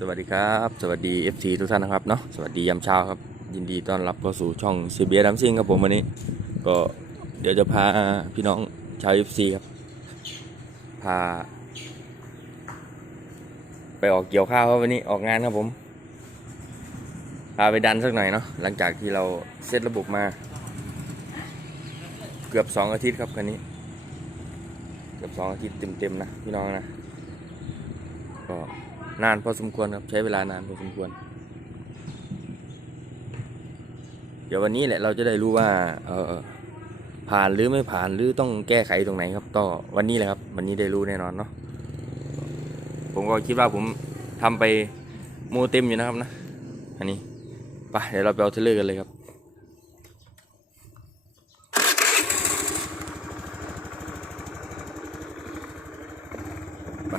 สวัสดีครับ สวัสดี FC ทุกท่านนะครับเนาะสวัสดียามเช้าครับ ยินดีต้อนรับเข้าสู่ช่อง CBS น้ำซิงครับผมวันนี้ ก็เดี๋ยวจะพาพี่น้องชาว FC ครับ พา ไปออกเกี่ยวข้าวครับวันนี้ออกงานครับผม พาไปดันสักหน่อยเนาะหลังจากที่เราเซตระบบมา เกือบสองอาทิตย์ครับคันนี้ เกือบสองอาทิตย์เต็มๆนะพี่น้องนะก็ นานพอสมควรครับ ใช้เวลานานพอสมควร เดี๋ยววันนี้แหละเราจะได้รู้ว่า เออผ่านหรือไม่ผ่านหรือต้องแก้ไขตรงไหนครับก็วันนี้แหละครับ วันนี้ได้รู้แน่นอนเนาะผมก็คิดว่าผมทำไปโมเต็มอยู่นะครับนะ อันนี้ไปเดี๋ยวเราไปเอาเทเลอร์กันเลยครับไป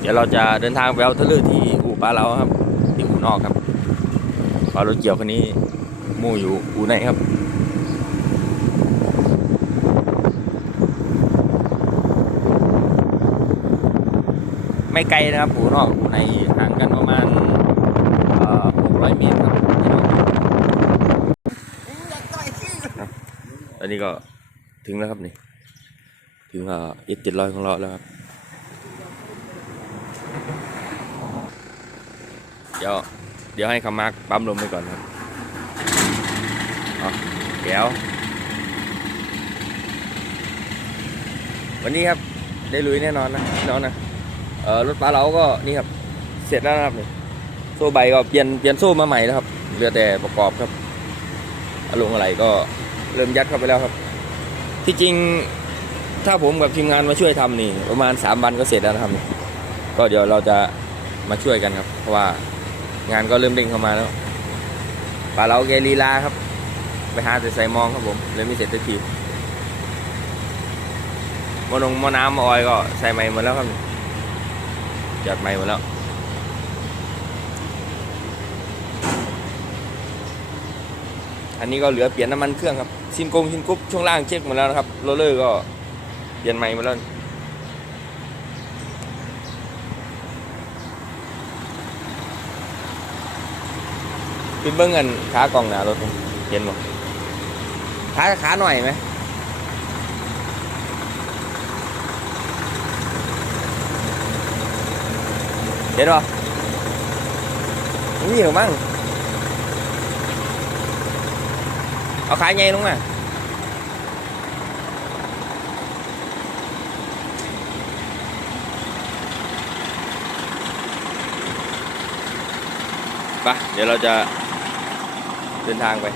เดี๋ยวเราจะเดินทางไปเอาเทเลอร์ที่อู่ปลาเราครับ ที่อู่นอกครับเพอรถเกี่ยวคันนี้มู่อยู่อู่ไหนครับไม่ไกลนะครับอู่นอกอู่ในห่างกันประมาณหกร้อยเมตรครับตอนนี้ก็ถึงแล้วครับนี่ ถึงเอ่ออีกเจ็ดร้อยของเราแล้วครับ เดี๋ยว เดี๋ยวให้คำมาร์กปั๊มลมไปก่อนครับเดี๋ยว วันนี้ครับได้ลุยแน่นอนนะน้องนะเออรถปลาเราก็นี่ครับ เสร็จแล้วนะครับนี่โซ่ใบก็เปลี่ยนเปลี่ยนโซ่มาใหม่แล้วครับเหลือแต่ประกอบครับอารมณ์อะไรก็เริ่มยัดเข้าไปแล้วครับ ที่จริงถ้าผมกับทีมงานมาช่วยทำนี่ ประมาณสามวันก็เสร็จแล้วนะครับ ก็เดี๋ยวเราจะมาช่วยกันครับ เพราะว่า งานก็เริ่มเด้งเข้ามาแล้วปลาเราแกลีลาครับ ไปหาแต่ใส่มองครับผมเลยไม่เสร็จสักทีมอนงมอน้ำมออยก็ใส่ใหม่หมดแล้วครับจัดใหม่หมดแล้วอันนี้ก็เหลือเปลี่ยนน้ำมันเครื่องครับซินกงซินกุ๊บช่วงล่างเช็คหมดแล้วนะครับโรลเลอร์ก็เปลี่ยนใหม่หมดแล้ว ขึ้นเบิ้งเงินขากล่องหนารถเห็นบ่ขาขาหน่อยไหมเห็นบ่นี่เหรอมั้งเอาขาใหญ่ลงมาไปเดี๋ยวเราจะ เดินทางไป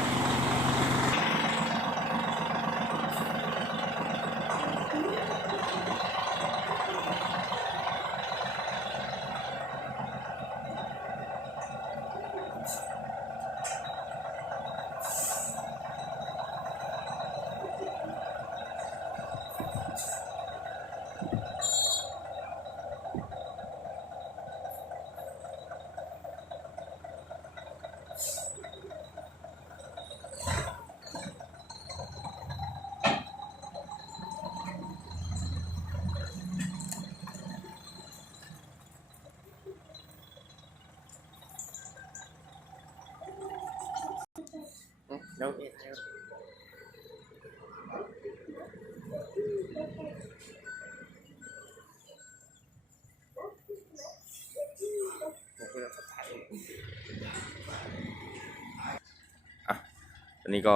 แล้วอะตอนนี้ก็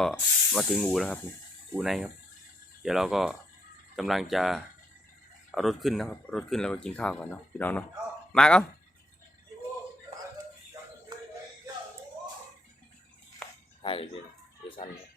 มาถึงอูแล้วครับอูในครับ เดี๋ยวเราก็กำลังจะเอารถขึ้นนะครับ รถขึ้นแล้วก็กินข้าวก่อนเนาะพี่น้องเนาะมาเอ้าใช่เลยเดี๋ยวเดี๋ ย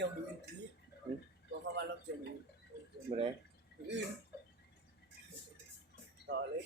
กี่ยวมือทีตัวเข้ามาเราเกี่ยวมือมาไหนอื่นต่อเลย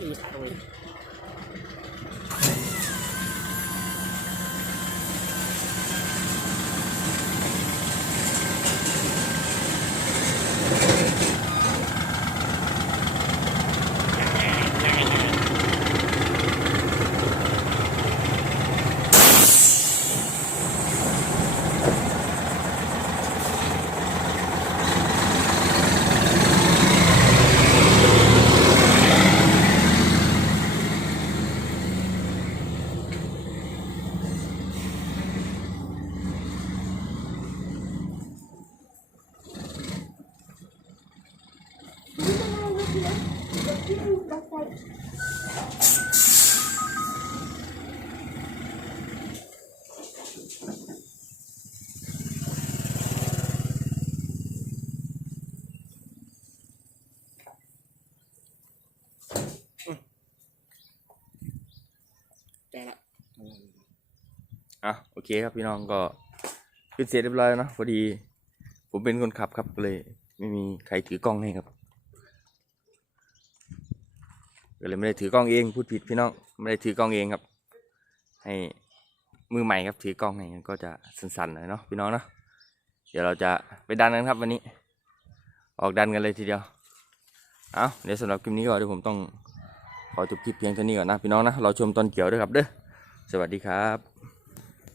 ไม่มี ทางเละอะโอเคครับพี่น้องก็ขึ้นเสร็จเรียบร้อยเนะพอดี ผมเป็นคนขับครับก็เลย ไม่มีใครถือกล้องให้ครับ ก็เลยไม่ได้ถือกล้องเองพูดผิดพี่น้องไม่ได้ถือกล้องเองครับ ให้มือใหม่ครับถือกล้องให้ก็จะสั่นๆหน่อยเนาะพี่น้องเนาะเดี๋ยวเราจะไปดันกันครับวันนี้ ออกดันกันเลยทีเดียวเอาเดี๋ยวสำหรับคลิปนี้ก็เดี๋ยวผมต้องขอจบคลิปเพียงเท่านี้ก่อนนะพี่น้องนะเราชมตอนเกี่ยวด้วยครับเด้อสวัสดีครับ